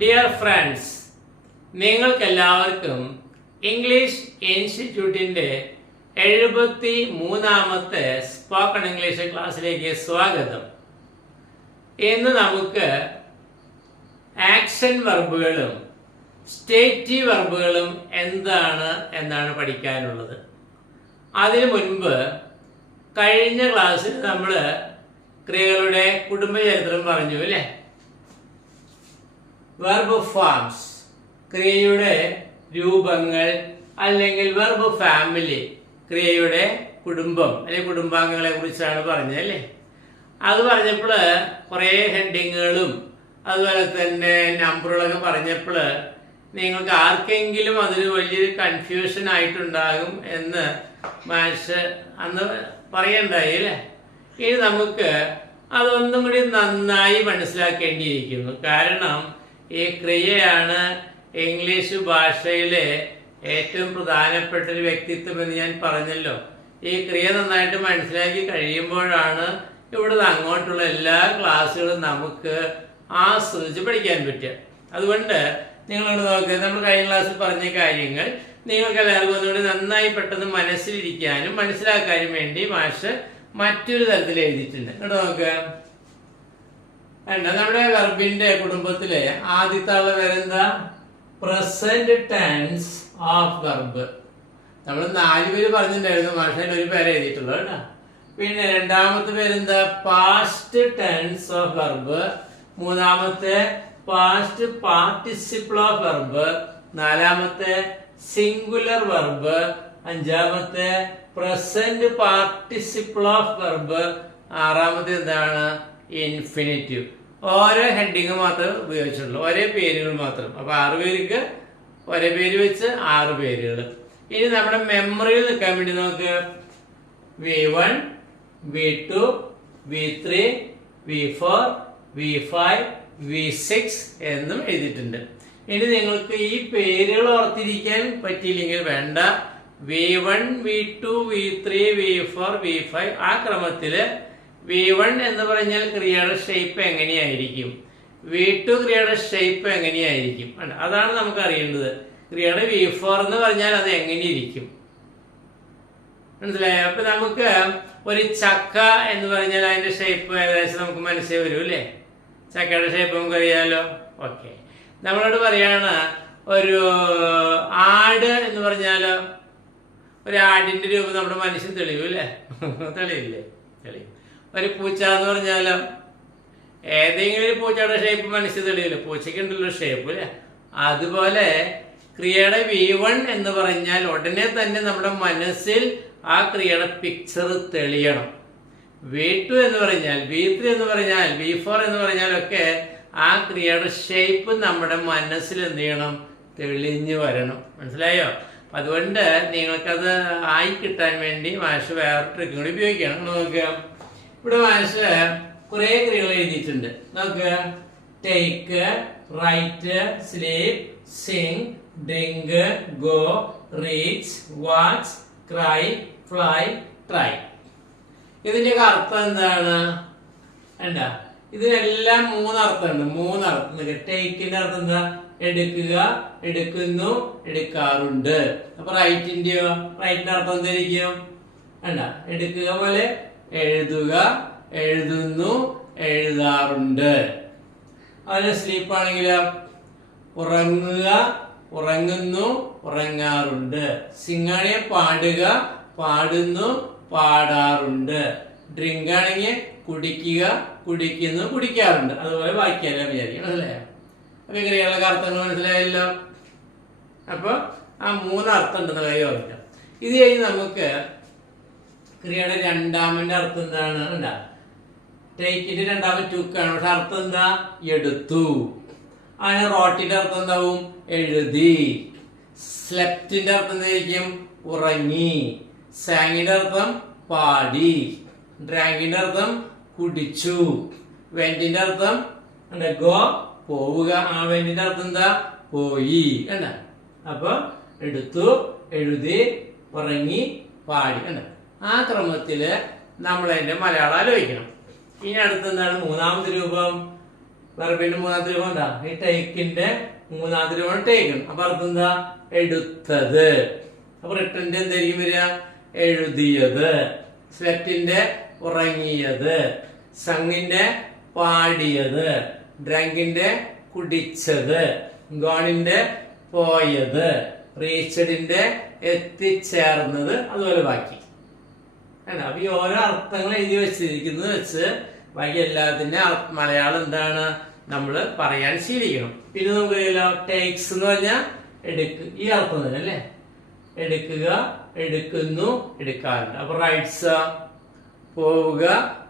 Dear friends, നിങ്ങൾക്കെല്ലാവർക്കും English ഇൻസ്റ്റിറ്റ്യൂട്ടിൻ്റെ 73ാമത്തെ spoken English ക്ലാസ്സിലേക്ക് സ്വാഗതം. ഇന്ന് നമുക്ക് ആക്ഷൻ വെർബുകളും സ്റ്റേറ്റീവ് വെർബുകളും എന്നാണ് പഠിക്കാനുള്ളത്. അതിനു മുൻപ് കഴിഞ്ഞ ക്ലാസ്സിൽ നമ്മൾ ക്രിയകളുടെ കുടുംബചരിത്രം പറഞ്ഞു അല്ലേ? വെർബ് ഫോംസ്, ക്രിയയുടെ രൂപങ്ങൾ അല്ലെങ്കിൽ വെർബ് ഫാമിലി, ക്രിയയുടെ കുടുംബം അല്ലെങ്കിൽ കുടുംബാംഗങ്ങളെ കുറിച്ചാണ് പറഞ്ഞത് അല്ലേ? അത് പറഞ്ഞപ്പോൾ കുറേ ഹെഡിങ്ങുകളും അതുപോലെ തന്നെ നമ്പറുകളൊക്കെ പറഞ്ഞപ്പോൾ നിങ്ങൾക്ക് ആർക്കെങ്കിലും അതൊരു വലിയൊരു കൺഫ്യൂഷൻ ആയിട്ടുണ്ടാകും എന്ന് മാഷ് അന്ന് പറയണ്ടായി അല്ലേ? ഇനി നമുക്ക് അതൊന്നും കൂടി നന്നായി മനസ്സിലാക്കേണ്ടിയിരിക്കുന്നു. കാരണം ഈ ക്രിയയാണ് ഇംഗ്ലീഷ് ഭാഷയിലെ ഏറ്റവും പ്രധാനപ്പെട്ട ഒരു വ്യക്തിത്വം എന്ന് ഞാൻ പറഞ്ഞല്ലോ. ഈ ക്രിയ നന്നായിട്ട് മനസ്സിലാക്കി കഴിയുമ്പോഴാണ് ഇവിടുന്ന് അങ്ങോട്ടുള്ള എല്ലാ ക്ലാസ്സുകളും നമുക്ക് ആസ്വദിച്ച് പഠിക്കാൻ പറ്റുക. അതുകൊണ്ട് നിങ്ങളോട് നോക്കുക, നമ്മൾ കഴിഞ്ഞ ക്ലാസ്സിൽ പറഞ്ഞ കാര്യങ്ങൾ നിങ്ങൾക്ക് എല്ലാവർക്കും ഒന്നുകൂടി നന്നായി പെട്ടെന്ന് മനസ്സിലിരിക്കാനും മനസ്സിലാക്കാനും വേണ്ടി മാഷ് മറ്റൊരു തരത്തിൽ എഴുതിയിട്ടുണ്ട്. ഇങ്ങോട്ട് നോക്കുക. നമ്മുടെ വെർബിന്റെ കുടുംബത്തിലെ ആദ്യത്തെ ആളെ പേരെന്താ? Present tense of verb. നമ്മൾ 4 പേര് പറഞ്ഞിട്ടുണ്ടായിരുന്നു, മാഷയിൽ ഒരു പേര് എഴുതിയിട്ടുള്ളൂ കേട്ടോ. പിന്നെ രണ്ടാമത്തെ പേരെന്താ? Past tense of verb. മൂന്നാമത്തെ പാസ്റ്റ് പാർട്ടിസിപ്പിൾ ഓഫ് വെർബ്. നാലാമത്തെ സിംഗുലർ വെർബ്. അഞ്ചാമത്തെ പ്രസന്റ് പാർട്ടിസിപ്പിൾ ഓഫ് വെർബ്. ആറാമത്തെ എന്താണ്? ഇൻഫിനിറ്റീവ്. ഓരോ ഹെഡിങ് മാത്രമേ ഉപയോഗിച്ചിട്ടുള്ളൂ, ഒരേ പേരുകൾ മാത്രം. അപ്പൊ 6 പേർക്ക് ഒരേ പേര് വെച്ച് 6 പേരുകൾ. ഇനി നമ്മുടെ മെമ്മറിയിൽ നിൽക്കാൻ വേണ്ടി നമുക്ക് V1, V2, V3, V4, V5, V6 എന്നും എഴുതിയിട്ടുണ്ട്. ഇനി നിങ്ങൾക്ക് ഈ പേരുകൾ ഓർത്തിരിക്കാൻ പറ്റിയില്ലെങ്കിൽ വേണ്ട, V1, V2, V3, V4, V5 ആ ക്രമത്തില് V1 എന്ന് പറഞ്ഞാൽ ക്രിയയുടെ ഷേപ്പ് എങ്ങനെയായിരിക്കും, V2 ക്രിയയുടെ ഷേപ്പ് എങ്ങനെയായിരിക്കും, അതാണ് നമുക്ക് അറിയേണ്ടത്. ക്രിയയുടെ V4 എന്ന് പറഞ്ഞാൽ അത് എങ്ങനെയിരിക്കും, മനസ്സിലായോ? അപ്പൊ നമുക്ക് ഒരു ചക്ക എന്ന് പറഞ്ഞാൽ അതിന്റെ ഷേപ്പ് ഏകദേശം നമുക്ക് മനസ്സിൽ വരും അല്ലേ? ചക്കയുടെ ഷേപ്പ് നമുക്ക് അറിയാലോ. ഓക്കെ, നമ്മളോട് പറയാണ് ഒരു ആട് എന്ന് പറഞ്ഞാലോ, ഒരു ആടിന്റെ രൂപം നമ്മുടെ മനസ്സിൽ തെളിയും അല്ലേ? തെളിയില്ലേ? തെളിയും. ഒരു പൂച്ച എന്ന് പറഞ്ഞാലോ, ഏതെങ്കിലും ഒരു പൂച്ചയുടെ ഷേപ്പ് മനസ്സിൽ തെളിയില്ല, പൂച്ചയ്ക്ക് ഉണ്ടല്ലോ ഷേപ്പ് അല്ലേ? അതുപോലെ ക്രിയയുടെ V1 എന്ന് പറഞ്ഞാൽ ഉടനെ തന്നെ നമ്മുടെ മനസ്സിൽ ആ ക്രിയയുടെ പിക്ചർ തെളിയണം. V2 എന്ന് പറഞ്ഞാൽ, V3 എന്ന് പറഞ്ഞാൽ, V4 എന്ന് പറഞ്ഞാലൊക്കെ ആ ക്രിയയുടെ ഷേപ്പ് നമ്മുടെ മനസ്സിൽ എന്ത് ചെയ്യണം? തെളിഞ്ഞു വരണം. മനസ്സിലായോ? അതുകൊണ്ട് നിങ്ങൾക്കത് ആയി കിട്ടാൻ വേണ്ടി മാഷ് വേറെ ട്രിക്കും കൂടി ഉപയോഗിക്കണം. നോക്കുക, ഇവിടെ മാഷ് കുറെ ക്രിയകൾ എഴുതിയിട്ടുണ്ട്. നോക്കുക, take, write, sleep, sing, drink, go, reach, watch, cry, fly, try. ഇതിന്റെ അർത്ഥം എന്താണ്? വേണ്ട, ഇതിനെല്ലാം 3 അർത്ഥമുണ്ട്. 3 അർത്ഥം. ടേക്കിന്റെ അർത്ഥം എന്താ? എടുക്കുക, എടുക്കുന്നു, എടുക്കാറുണ്ട്. അപ്പൊ റൈറ്റിന്റെയോ? റൈറ്റിന്റെ അർത്ഥം എന്തായിരിക്കും? വേണ്ട, എടുക്കുക പോലെ എഴുതുക, എഴുതുന്നു, എഴുതാറുണ്ട്. അതുപോലെ സ്ലീപ്പ് ആണെങ്കിലോ? ഉറങ്ങുക, ഉറങ്ങുന്നു, ഉറങ്ങാറുണ്ട്. സിംഗാണെങ്കിൽ പാടുക, പാടുന്നു, പാടാറുണ്ട്. ഡ്രിങ്ക് ആണെങ്കിൽ കുടിക്കുക, കുടിക്കുന്നു, കുടിക്കാറുണ്ട്. അതുപോലെ വായിക്കാനും വിചാരിക്കണം അല്ലേ? അപ്പൊ ക്രിയകളുടെ അർത്ഥങ്ങൾ മനസ്സിലായല്ലോ. അപ്പൊ ആ 3 അർത്ഥം ഉണ്ടെന്ന കാര്യം ഓർക്കാം. ഇത് കഴിഞ്ഞ് നമുക്ക് ക്രിയയുടെ രണ്ടാമന്റെ അർത്ഥം എന്താണ്? ഉണ്ടാ, ടേക്കിന്റെ രണ്ടാമത് ടുക്കാണ്. പക്ഷെ അർത്ഥം എന്താ? എടുത്തു. അങ്ങനെ റോട്ടിന്റെ അർത്ഥം എന്താവും? എഴുതി. സ്ലെപ്റ്റിന്റെ അർത്ഥം എന്തായിരിക്കും? ഉറങ്ങി. സാങ്ങിന്റെ അർത്ഥം പാടി. ഡ്രാങ്കിന്റെ അർത്ഥം കുടിച്ചു. വെന്റിന്റെ അർത്ഥം ഗോ, പോവുക. ആ വെന്റിന്റെ അർത്ഥം എന്താ? പോയി. കണ്ട, അപ്പൊ എടുത്തു, എഴുതി, ഉറങ്ങി, പാടി. കണ്ട, ആ ക്രമത്തില് നമ്മൾ അതിന്റെ മലയാളം ആലോചിക്കണം. ഇനി അടുത്തെന്താണ്? മൂന്നാമത്തെ രൂപം വെർബിന്റെ മൂന്നാമത്തെ രൂപം എന്താ? ഈ ടേക്കിന്റെ മൂന്നാമത്തെ രൂപമാണ് ടേക്കൺ. അപ്പൊ അർത്ഥം എന്താ? എടുത്തത്. അപ്പൊ റിട്ടന്റെ എന്തായിരിക്കും വരിക? എഴുതിയത്. സ്വെറ്റിന്റെ ഉറങ്ങിയത്. സങ്ങിന്റെ പാടിയത്. ഡ്രങ്കിന്റെ കുടിച്ചത്. ഗോണിന്റെ പോയത്. റീച്ചഡിന്റെ എത്തിച്ചേർന്നത്. അതുപോലെ ബാക്കി. അപ്പൊ ഈ ഓരോ അർത്ഥങ്ങൾ എഴുതി വെച്ചിരിക്കുന്നത് വെച്ച് ബാക്കി എല്ലാത്തിന്റെ മലയാളം എന്താണ് നമ്മൾ പറയാൻ ശീലിക്കണം. പിന്നെ നമുക്കറിയാലോ ടേക്സ് എന്ന് പറഞ്ഞാൽ ഈ അർത്ഥം തന്നെ അല്ലേ? എടുക്കുക, എടുക്കുന്നു, എടുക്കാറുണ്ട്. അപ്പൊ റൈറ്റ്സ് പോവുക,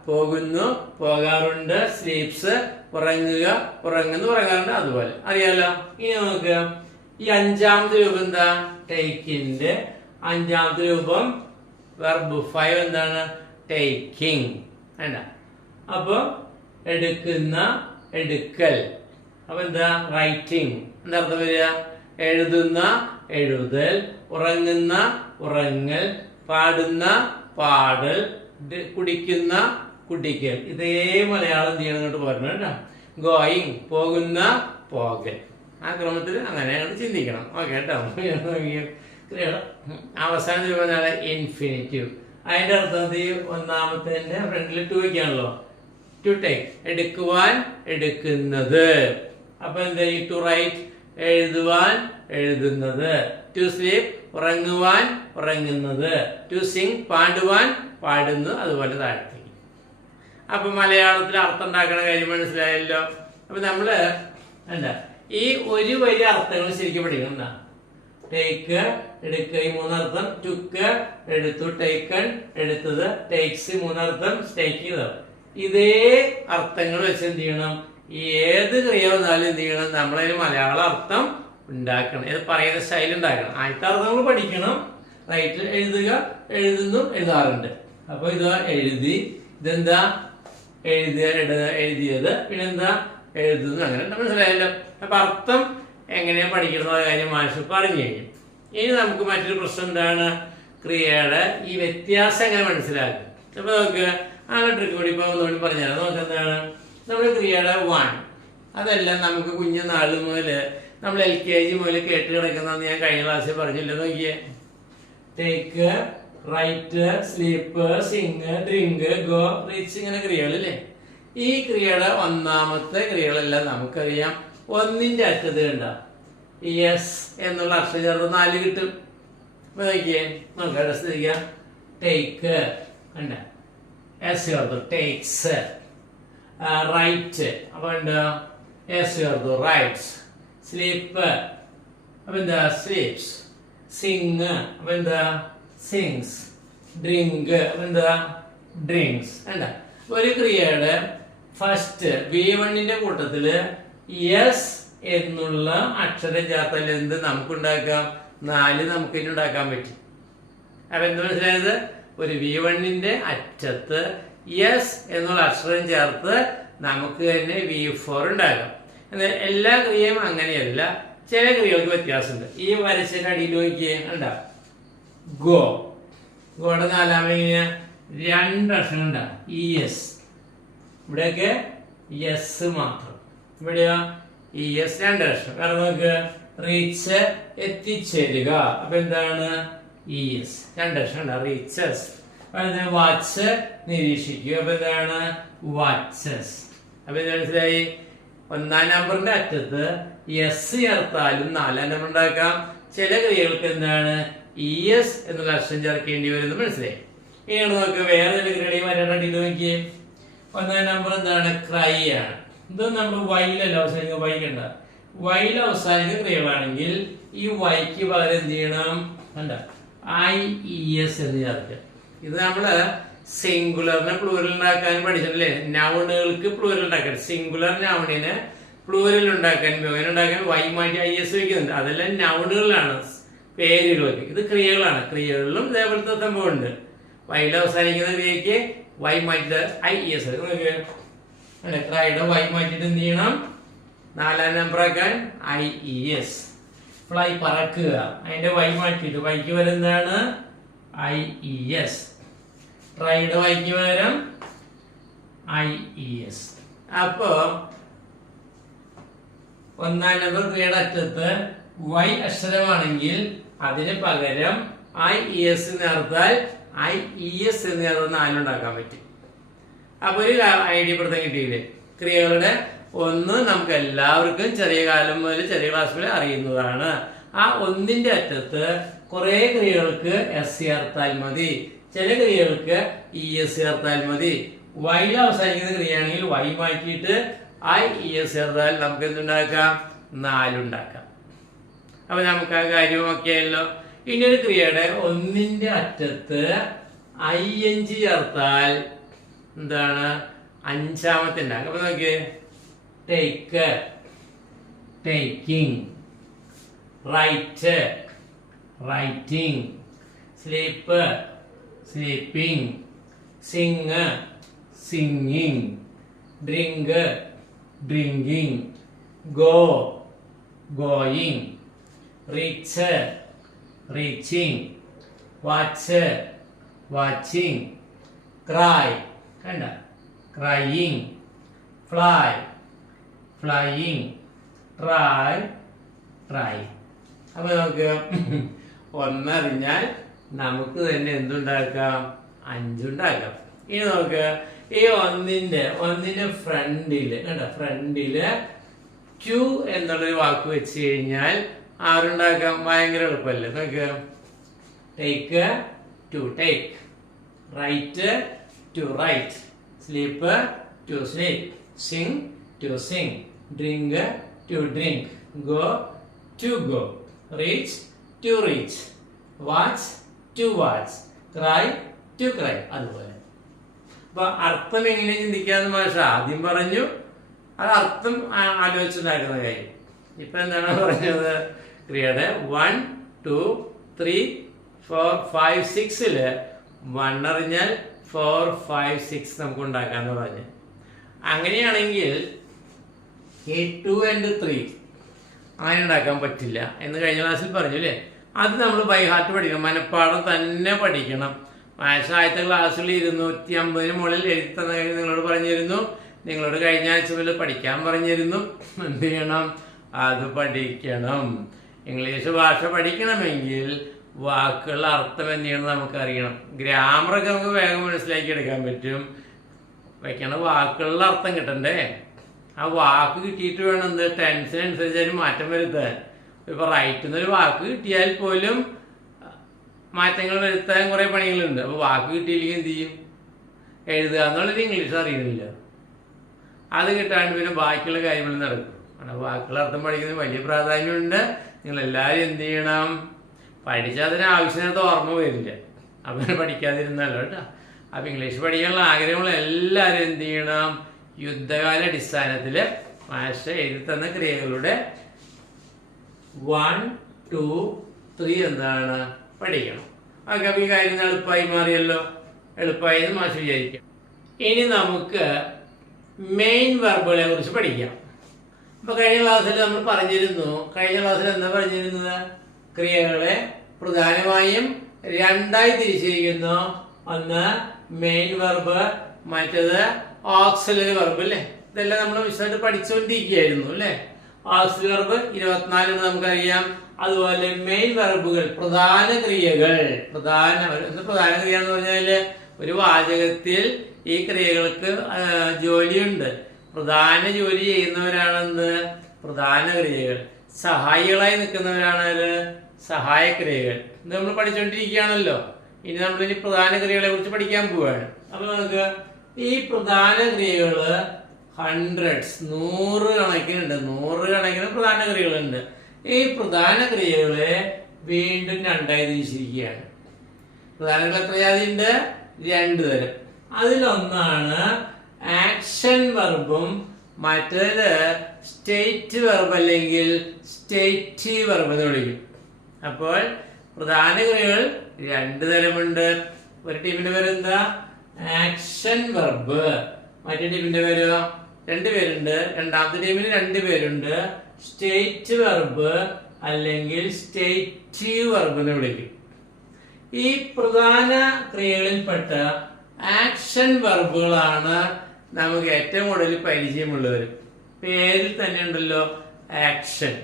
പോകുന്നു, പോകാറുണ്ട്. സ്ലീപ്സ് ഉറങ്ങുക, ഉറങ്ങുന്നു, ഉറങ്ങാറുണ്ട്. അതുപോലെ അറിയാലോ. ഇനി നമുക്ക് ഈ അഞ്ചാമത്തെ രൂപം എന്താ? ടേക്കിന്റെ അഞ്ചാമത്തെ രൂപം വെർബ് 5 എന്താണ്? ടേക്കിംഗ്. അല്ല അപ്പൊ എടുക്കുന്ന, എടുക്കൽ. അപ്പൊ എന്താ? റൈറ്റിംഗ്. എന്താ അർത്ഥം വരിക? എഴുതുന്ന, എഴുതൽ. ഉറങ്ങുന്ന, ഉറങ്ങൽ. പാടുന്ന, പാടൽ. കുടിക്കുന്ന, കുടിക്കൽ. ഇതേ മലയാളം ചെയ്യണം എന്നിട്ട് പറഞ്ഞു കേട്ടോ. ഗോയിങ് പോകുന്ന, പോകൽ. ആ ക്രമത്തിൽ അങ്ങനെയാണ് ചിന്തിക്കണം. ഓക്കെ കേട്ടോ. അവസാന രൂപം ഇൻഫിനിറ്റീവ്. അതിന്റെ അർത്ഥം ഒന്നാമത്തെ ഫ്രണ്ടിൽ ടു വയ്ക്കാണല്ലോ. ടു ടേക്ക് എടുക്കുവാൻ, എടുക്കുന്നത്. അപ്പൊ എന്താ? ടു റൈറ്റ് എഴുതുവാൻ, എഴുതുന്നത്. ടു സ്ലീപ് ഉറങ്ങുവാൻ, ഉറങ്ങുന്നത്. ടു സിംഗ് പാടുവാൻ, പാടുന്നു. അതുപോലെ താഴ്ത്തി. അപ്പൊ മലയാളത്തിൽ അർത്ഥം ഉണ്ടാക്കുന്ന കാര്യം മനസ്സിലായല്ലോ. അപ്പൊ നമ്മള് എന്താ ഈ ഒരു വലിയ അർത്ഥങ്ങൾ ശരിക്കും പഠിക്കണം. എന്താ? ടേക്ക് എടുക്കുക, ഈ മൂന്നർത്ഥം. ടുക്ക് എടുത്തു, ടേക്കൺ എടുത്തത്, ടേക്സ് മൂന്നർത്ഥം, ടേക്കിംഗ്. ഇതേ അർത്ഥങ്ങൾ വെച്ച് എന്ത് ചെയ്യണം? ഈ ഏത് ക്രിയ വന്നാലും എന്ത് ചെയ്യണം? നമ്മളതിന് മലയാള അർത്ഥം ഉണ്ടാക്കണം. ഇത് പറയുന്ന സ്റ്റൈൽ ഉണ്ടാക്കണം. ആദ്യത്തെ അർത്ഥം നമ്മൾ പഠിക്കണം. റൈറ്റ് എഴുതുക, എഴുതുന്നു, എഴുതാറുണ്ട്. അപ്പൊ ഇതാ എഴുതി. ഇതെന്താ? എഴുതിയത്. പിന്നെന്താ? എഴുതുന്നു. അങ്ങനെ മനസ്സിലായല്ലോ. അപ്പൊ അർത്ഥം എങ്ങനെയാ പഠിക്കുന്ന കാര്യം മാഷ് പറഞ്ഞു കഴിഞ്ഞു. ഇനി നമുക്ക് മറ്റൊരു പ്രശ്നം എന്താണ്? ക്രിയയുടെ ഈ വ്യത്യാസം എങ്ങനെ മനസ്സിലാക്കും. അപ്പൊ നമുക്ക് ആ ട്രിക്ക് കൂടി ഇപ്പൊ ഒന്നുകൂടി പറഞ്ഞാൽ നമുക്ക് എന്താണ്? നമ്മുടെ ക്രിയയുടെ 1 അതെല്ലാം നമുക്ക് കുഞ്ഞുനാള് മുതൽ നമ്മൾ LKG മുതൽ കേട്ട് കിടക്കുന്നതെന്ന് ഞാൻ കഴിഞ്ഞ ക്ലാസ്സിൽ പറഞ്ഞില്ല. നോക്കിയേ. Take, write, sleep, sing, drink, go, reach. ഇങ്ങനെ ക്രിയകൾ അല്ലേ? ഈ ക്രിയയുടെ ഒന്നാമത്തെ ക്രിയകളെല്ലാം നമുക്കറിയാം. ഒന്നിന്റെ അറ്റത്ത് കണ്ട യെസ് എന്നുള്ള അക്ഷരം ചേർത്ത് 4 കിട്ടും. നോക്കിയേ. നമുക്ക് ശ്രദ്ധിക്കാം. ടേക്ക് കണ്ട എസ് ചേർത്തു, ടേക്സ്. റൈറ്റ് അപ്പൊ എന്താ? എസ് ചേർത്തു, റൈറ്റ്സ്. സ്ലീപ്പ് അപ്പൊ എന്താ? സ്ലീപ്സ്. സിങ് അപ്പൊ എന്താ? സിങ്സ്. ഡ്രിങ്ക് അപ്പൊ എന്താ? ഡ്രിങ്ക്സ്. എന്താ? ഒരു ക്രിയയുടെ ഫസ്റ്റ് V1ന്റെ കൂട്ടത്തില് യെസ് എന്നുള്ള അക്ഷരം ചേർത്താൽ എന്ത് നമുക്കുണ്ടാക്കാം? 4 നമുക്ക് ഇനി ഉണ്ടാക്കാൻ പറ്റും. അപ്പൊ എന്ത് മനസ്സിലായത്? ഒരു V1ന്റെ അറ്റത്ത് യെസ് എന്നുള്ള അക്ഷരം ചേർത്ത് നമുക്ക് തന്നെ V4 ഉണ്ടാക്കാം. എന്നാൽ എല്ലാ ക്രിയയും അങ്ങനെയല്ല. ചില ക്രിയകൾക്ക് വ്യത്യാസമുണ്ട്. ഈ വരച്ചതിന്റെ അടിയിൽ നോക്കിയേ. ഉണ്ടാ ഗോ. ഗോയുടെ 4ാമത് 2 അക്ഷരം ഉണ്ടാ. ES. ഇവിടെയൊക്കെ യെസ് മാത്രം. ഇവിടെയോ ES 2 അക്ഷരം. കാരണം നമുക്ക് റീച്ച് എത്തിച്ചേരുക. അപ്പൊ എന്താണ്? ES 2 അക്ഷരം ഉണ്ടാ. റീച്ചസ്. വാച്ച് നിരീക്ഷിക്കുക. അപ്പൊ എന്താണ്? വാച്ചസ്. അപ്പൊ ഇത് മനസ്സിലായി. 1ാം നമ്പറിന്റെ അറ്റത്ത് എസ് ചേർത്താലും 4ാം നമ്പർ ഉണ്ടാക്കാം. ചില ക്രിയകൾക്ക് എന്താണ്? ES എന്നുള്ള അക്ഷരം ചേർക്കേണ്ടി വരുന്നത് മനസ്സിലായി. ഇനിയാണ് നമുക്ക് വേറെ ചില ക്രിയകളെയും വരാണ്ടി നോക്കിയേ. 1ാം നമ്പർ എന്താണ്? ക്രൈ ആണ്. ഇതൊന്നും നമ്മൾ വൈലല്ല അവസാനിക്കുക. വൈകണ്ട. വൈൽ അവസാനിക്കുന്ന ക്രിയകളാണെങ്കിൽ ഈ വൈക്ക് പകരം എന്ത് ചെയ്യണം? കണ്ട IES എന്ന് ചേർക്കുക. ഇത് നമ്മള് സിംഗുലറിനെ പ്ലൂരൽ ഉണ്ടാക്കാൻ പഠിച്ചിട്ടില്ലേ? നൗണുകൾക്ക് പ്ലൂരൽ ഉണ്ടാക്കാൻ. സിംഗുലർ നൗണിന് പ്ലൂരൽ ഉണ്ടാക്കാൻ ഉണ്ടാക്കാൻ വൈ മാറ്റി IS വയ്ക്കുന്നുണ്ട്. അതെല്ലാം നൗണുകളിലാണ്, പേരുകളൊക്കെ. ഇത് ക്രിയകളാണ്. ക്രിയകളിലും ഇതേപോലത്തെ സംഭവമുണ്ട്. വൈൽ അവസാനിക്കുന്ന ക്രിയക്ക് വൈ മാറ്റിട്ട് IES. ക്രൈയുടെ വൈ മാറ്റിട്ട് എന്ത് ചെയ്യണം? 4ാം നമ്പർ ആക്കാൻ IES. ഫ്ലൈ പറക്കുക. അതിന്റെ വൈ മാറ്റിട്ട് വൈക്ക് വരെ എന്താണ്? IES. ട്രൈയുടെ വൈക്ക് പകരം IES. അപ്പോ ഒന്നാം നമ്പർ ക്രിയയുടെ അറ്റത്ത് y അക്ഷരമാണെങ്കിൽ അതിന് പകരം IES നേർത്താൽ IES എന്ന് ചേർത്ത് 4 ഉണ്ടാക്കാൻ പറ്റും. അപ്പൊ ഒരു ഐഡിയ പ്രത്യേകം കിട്ടിയില്ലേ? ക്രിയകളുടെ ഒന്ന് നമുക്ക് എല്ലാവർക്കും ചെറിയ കാലം മുതൽ ചെറിയ ക്ലാസ് മുതൽ അറിയുന്നതാണ്. ആ ഒന്നിന്റെ അറ്റത്ത് കുറെ ക്രിയകൾക്ക് S ചേർത്താൽ മതി, ചില ക്രിയകൾക്ക് ES ചേർത്താൽ മതി. വൈയിൽ അവസാനിക്കുന്ന ക്രിയയാണെങ്കിൽ y മാറ്റിയിട്ട് IES ചേർത്താൽ നമുക്ക് എന്തുണ്ടാക്കാം? 4 ഉണ്ടാക്കാം. അപ്പൊ നമുക്ക് ആ കാര്യമൊക്കെയല്ലോ. ഇനി ഒരു ക്രിയയുടെ ഒന്നിന്റെ അറ്റത്ത് ING ചേർത്താൽ എന്താണ്? അഞ്ചാമത്തെ ഉണ്ടാക്കാം. അപ്പൊ നോക്കിയേ, take, taking, write, writing, sleep, sleeping, sing, singing, drink, drinking, go, going, reach, reaching, watch, watching, cry, കണ്ട, crying, fly, flying, try, try. അപ്പൊ നമുക്ക് ഒന്നറിഞ്ഞാൽ നമുക്ക് തന്നെ എന്തുണ്ടാക്കാം? 5 ഉണ്ടാക്കാം. ഇനി നമുക്ക് ഈ ഒന്നിന്റെ ഫ്രണ്ടില് കണ്ട, ഫ്രണ്ടില് ടു എന്നുള്ളൊരു വാക്ക് വെച്ച് കഴിഞ്ഞാൽ ആരുണ്ടാക്കാം? ഭയങ്കര എളുപ്പമല്ലേ? നോക്ക്, take, to take, write, to write, sleep, to sleep, sing, to sing, drink, to drink, go, to go, reach, to reach, watch, to watch, cry, to cry. അതുപോലെ അപ്പൊ അർത്ഥം എങ്ങനെ ചിന്തിക്കാന്ന് മാഷ ആദ്യം പറഞ്ഞു. അത് അർത്ഥം ആലോചിച്ചുണ്ടാക്കുന്ന കാര്യം. ഇപ്പൊ എന്താണ് പറഞ്ഞത്? ക്രിയയുടെ 1, 2, 3, 4, 5, 6 1 അറിഞ്ഞാൽ 4, 5, 6 നമുക്ക് ഉണ്ടാക്കാന്ന് പറഞ്ഞു. അങ്ങനെയാണെങ്കിൽ ഈ 2 and 3 അങ്ങനെ ഉണ്ടാക്കാൻ പറ്റില്ല എന്ന് കഴിഞ്ഞ ക്ലാസ്സിൽ പറഞ്ഞു അല്ലേ? അത് നമ്മൾ ബൈ ഹാർട്ട് പഠിക്കണം, മനഃപ്പാഠം തന്നെ പഠിക്കണം. ആദ്യത്തെ ക്ലാസ്സിൽ 250 മുകളിൽ എഴുതി തന്ന കാര്യം നിങ്ങളോട് പറഞ്ഞിരുന്നു. നിങ്ങളോട് കഴിഞ്ഞ ആഴ്ച മുതൽ പഠിക്കാൻ പറഞ്ഞിരുന്നു. എന്ത് ചെയ്യണം? അത് പഠിക്കണം. ഇംഗ്ലീഷ് ഭാഷ പഠിക്കണമെങ്കിൽ വാക്കുകളുടെ അർത്ഥം എന്ത് ചെയ്യണം നമുക്കറിയണം. ഗ്രാമറൊക്കെ നമുക്ക് വേഗം മനസ്സിലാക്കി എടുക്കാൻ പറ്റും. വെക്കണ വാക്കുകളുടെ അർത്ഥം കിട്ടണ്ടേ? ആ വാക്ക് കിട്ടിയിട്ട് വേണം എന്ത് ടെൻഷനനുസരിച്ച് അതിന് മാറ്റം വരുത്താൻ. ഇപ്പൊ റൈറ്റ് എന്നൊരു വാക്ക് കിട്ടിയാൽ പോലും മാറ്റങ്ങൾ വരുത്താൻ കുറെ പണികളുണ്ട്. അപ്പൊ വാക്ക് കിട്ടിയില്ലെങ്കിൽ എന്ത് ചെയ്യും? എഴുതുക എന്നുള്ളൊരു ഇംഗ്ലീഷ് അറിയുന്നില്ല. അത് കിട്ടാണ്ട് പിന്നെ ബാക്കിയുള്ള കാര്യങ്ങൾ നടക്കും. കാരണം വാക്കുകളുടെ അർത്ഥം പഠിക്കുന്നതിന് വലിയ പ്രാധാന്യമുണ്ട്. നിങ്ങൾ എല്ലാവരും എന്ത് ചെയ്യണം? പഠിച്ചാൽ അതിന് ആവശ്യത്തിനകത്ത് ഓർമ്മ വരില്ല. അപ്പം പഠിക്കാതിരുന്നല്ലോ കേട്ടോ. അപ്പൊ ഇംഗ്ലീഷ് പഠിക്കാനുള്ള ആഗ്രഹമുള്ള എല്ലാവരും എന്ത് ചെയ്യണം? യുദ്ധകാല അടിസ്ഥാനത്തിൽ ഭാഷ എഴുതി തന്ന ക്രിയകളുടെ 1, 2, 3 എന്താണ് പഠിക്കണം. അപ്പൊ ഈ കാര്യം എളുപ്പമായി മാറിയല്ലോ. എളുപ്പമായി എന്ന് മാഷ് വിചാരിക്കാം. ഇനി നമുക്ക് മെയിൻ വെർബുകളെ കുറിച്ച് പഠിക്കാം. അപ്പൊ കഴിഞ്ഞ ക്ലാസ്സിൽ നമ്മൾ പറഞ്ഞിരുന്നു. കഴിഞ്ഞ ക്ലാസ്സിൽ എന്താ പറഞ്ഞിരുന്നത്? ക്രിയകളെ പ്രധാനമായും 2ആയി തിരിച്ചിരിക്കുന്നു. ഒന്ന് മെയിൻ വെർബ്, മറ്റേത് ഓക്സിലറി വെർബ് അല്ലേ? ഇതെല്ലാം നമ്മൾ വിശദമായിട്ട് പഠിച്ചുകൊണ്ടിരിക്കുകയായിരുന്നു അല്ലെ? ഓക്സിലറി വെർബ് 24 നമുക്കറിയാം. അതുപോലെ മെയിൻ വെർബുകൾ, പ്രധാന ക്രിയകൾ. പ്രധാന ക്രിയ എന്ന് പറഞ്ഞാല് ഒരു വാചകത്തിൽ ഈ ക്രിയകൾക്ക് ജോലിയുണ്ട്. പ്രധാന ജോലി ചെയ്യുന്നവരാണെന്ന് പ്രധാന ക്രിയകൾ. സഹായികളായി നിൽക്കുന്നവരാണ് സഹായ ക്രിയകൾ. ഇത് നമ്മൾ പഠിച്ചുകൊണ്ടിരിക്കുകയാണല്ലോ. ഇനി നമ്മൾ ഇനി പ്രധാന ക്രിയകളെ കുറിച്ച് പഠിക്കാൻ പോവുകയാണ്. അപ്പൊ നമുക്ക് ഈ പ്രധാന ക്രിയകള് ഹൺഡ്രഡ്സ്, 100 കണക്കിനുണ്ട്. 100 കണക്കിന് പ്രധാന ക്രിയകളുണ്ട്. ഈ പ്രധാന ക്രിയകളെ വീണ്ടും 2ആയി തിരിച്ചിരിക്കുകയാണ്. പ്രധാന ക്രിയ എത്ര ജാതിയുണ്ട്? 2 തരം. അതിലൊന്നാണ് ആക്ഷൻ വെർബും മറ്റേത് സ്റ്റേറ്റ് വെർബ് അല്ലെങ്കിൽ സ്റ്റേറ്റീവ് വെർബ് എന്ന് വിളിക്കും. അപ്പോൾ പ്രധാന ക്രിയകൾ 2 തരമുണ്ട്. ഒരു ടീമിന്റെ പേരെന്താ? Action verb. മറ്റേ ടീമിന്റെ പേരോ? 2 പേരുണ്ട്. രണ്ടാമത്തെ ടീമിന് 2 പേരുണ്ട്. സ്റ്റേറ്റ് വെർബ് അല്ലെങ്കിൽ സ്റ്റേറ്റീവ് വെർബ് എന്ന് വിളിക്കും. ഈ പ്രധാന ക്രിയകളിൽപ്പെട്ട ആക്ഷൻ വെർബുകളാണ് നമുക്ക് ഏറ്റവും കൂടുതൽ പരിചയമുള്ളവർ. പേരിൽ തന്നെ ഉണ്ടല്ലോ ആക്ഷൻ.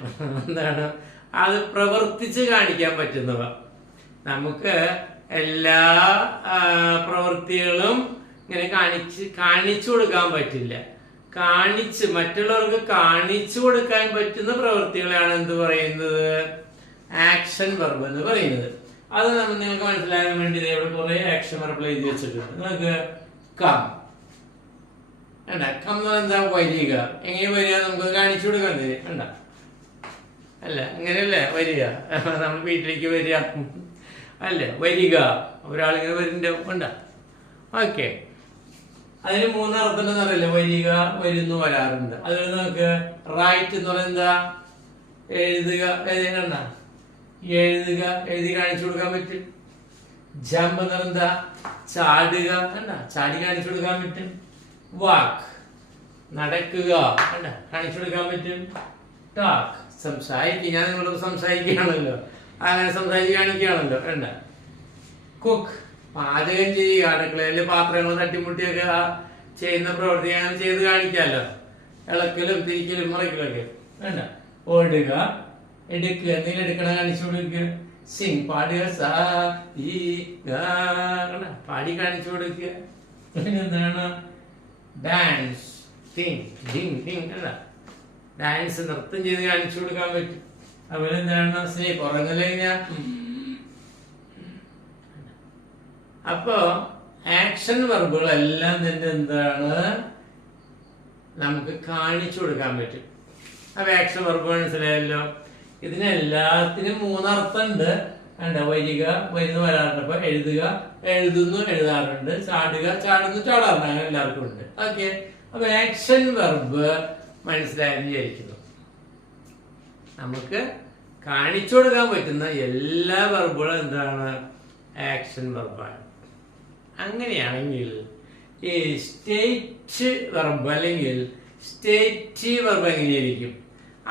എന്താണ്? അത് പ്രവർത്തിച്ച് കാണിക്കാൻ പറ്റുന്നവ. നമുക്ക് എല്ലാ പ്രവൃത്തികളും ഇങ്ങനെ കാണിച്ചു കൊടുക്കാൻ പറ്റില്ല. മറ്റുള്ളവർക്ക് കാണിച്ചു കൊടുക്കാൻ പറ്റുന്ന പ്രവൃത്തികളാണ് എന്ത് പറയുന്നത്? ആക്ഷൻ വെർബ് എന്ന് പറയുന്നത്. അത് നിങ്ങൾക്ക് മനസ്സിലാകാൻ വേണ്ടി ഇവിടെ കുറെ ആക്ഷൻ വെർബ് എഴുതി വെച്ചിട്ടുണ്ട്. നമുക്ക് കം കം എന്ന് എന്താ? വരിക. എങ്ങനെ വരിക? നമുക്ക് കാണിച്ചു കൊടുക്കാൻ വേണ്ട അല്ല, അങ്ങനെയല്ലേ വരിക? നമ്മൾ വീട്ടിലേക്ക് വരിക അല്ലേ? വരിക. ഒരാളിങ്ങനെ വരുന്നുണ്ട് വേണ്ട. ഓക്കെ, അതിന് മൂന്നർത്ഥം അറിയില്ല. വരിക, വരുന്നു, വരാറുണ്ട്. അതുപോലെ നമുക്ക് റൈറ്റ് എന്ന് പറയുന്നത് എന്താ? എഴുതുക. എഴുതുക, എഴുതുക, എഴുതി കാണിച്ചു കൊടുക്കാൻ പറ്റും. ജമ്പ് എന്ന് പറയുന്നത് എന്താ? ചാടുക. ചാടി കാണിച്ചു കൊടുക്കാൻ പറ്റും. വാക്ക്, നടക്കുക, കാണിച്ചു കൊടുക്കാൻ പറ്റും. ടാക്ക്, സംസാരിക്കുക. ഞാൻ നിങ്ങളോട് സംസാരിക്കുകയാണല്ലോ, അങ്ങനെ സംസാരിച്ച് കാണിക്കുകയാണല്ലോ. കുക്ക്, പാചകം ചെയ്യുക. അടുക്കളയില് പാത്രങ്ങൾ തട്ടിമുട്ടിയൊക്കെ ചെയ്യുന്ന പ്രവൃത്തി അങ്ങനെ ചെയ്ത് കാണിക്കാമല്ലോ. ഇളക്കലും തിരിക്കലും മറിക്കലും ഒക്കെ. ഓടുക, എടുക്കുക, എന്തെങ്കിലും എടുക്കണ കാണിച്ചു കൊടുക്കുക. സിംഗ്, പാടുക. പാടി കാണിച്ചു കൊടുക്കുക. എന്താണ്? ഡാൻസ്, ഡാൻസ്, നൃത്തം ചെയ്ത് കാണിച്ചു കൊടുക്കാൻ പറ്റും. അതുപോലെ എന്താണ്? സ്ലീപ്പ്, ഉറങ്ങല. അപ്പോ ആക്ഷൻ വെർബുകളെല്ലാം തന്നെ എന്താണ്? നമുക്ക് കാണിച്ചു കൊടുക്കാൻ പറ്റും. അപ്പൊ ആക്ഷൻ വെർബ് മനസ്സിലായല്ലോ. ഇതിനെല്ലാത്തിനും മൂന്നർത്ഥം ഉണ്ട്. വരിക, വരുന്നു, വരാറുണ്ട്. അപ്പൊ എഴുതുക, എഴുതുന്നു, എഴുതാറുണ്ട്. ചാടുക, ചാടുന്നു, ചാടാറുണ്ട്. അങ്ങനെ എല്ലാവർക്കും ഉണ്ട്. ഓക്കെ, അപ്പൊ ആക്ഷൻ വെർബ് മനസ്സിലായെന്ന് വിചാരിക്കുന്നു. നമുക്ക് കാണിച്ചു കൊടുക്കാൻ പറ്റുന്ന എല്ലാ വെർബുകളും എന്താണ്? ആക്ഷൻ വെർബാണ്. അങ്ങനെയാണെങ്കിൽ ഈ സ്റ്റേറ്റ് വെർബ് അല്ലെങ്കിൽ സ്റ്റേറ്റീവ് വെർബ് എങ്ങനെയായിരിക്കും?